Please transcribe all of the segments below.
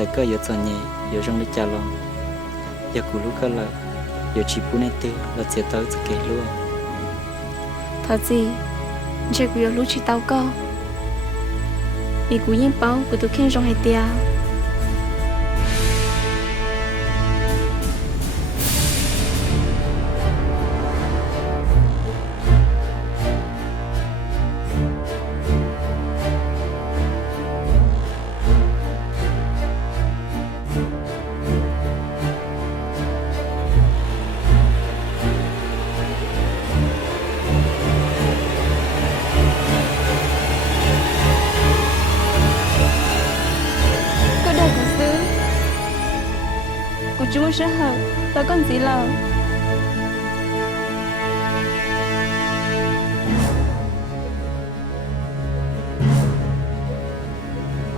sợ cơ giờ chọn nhẹ giờ trong đi chả lòng giờ cú lúc cơ là giờ chỉ bún này tiêu là sẽ tới sẽ kể luôn thật gì giờ cú giờ lúc chỉ tao co vì cú yên bao của tôi khen trong hai tia chú muốn sẽ hợp tao còn gì là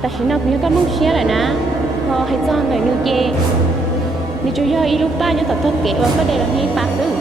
ta chỉ nói cũng có muốn xé lại nè họ hay cho người nuôi chê đi chú giờ y lúc ba nhớ tập thất kể và có đây là nghi bạc tư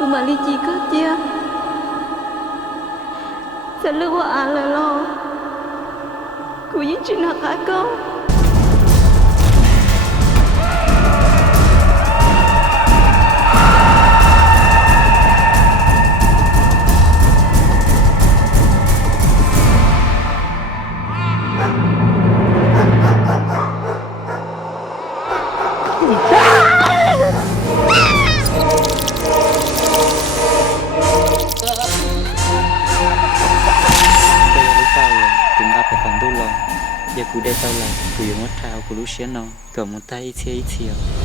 cô mà đi chi cơ chia sẽ lưu qua lời lo cô với chuyện nào cả con giờ cú đây tao là cú yêu mất thao cú lúc xé nó cầm một tay ít xíu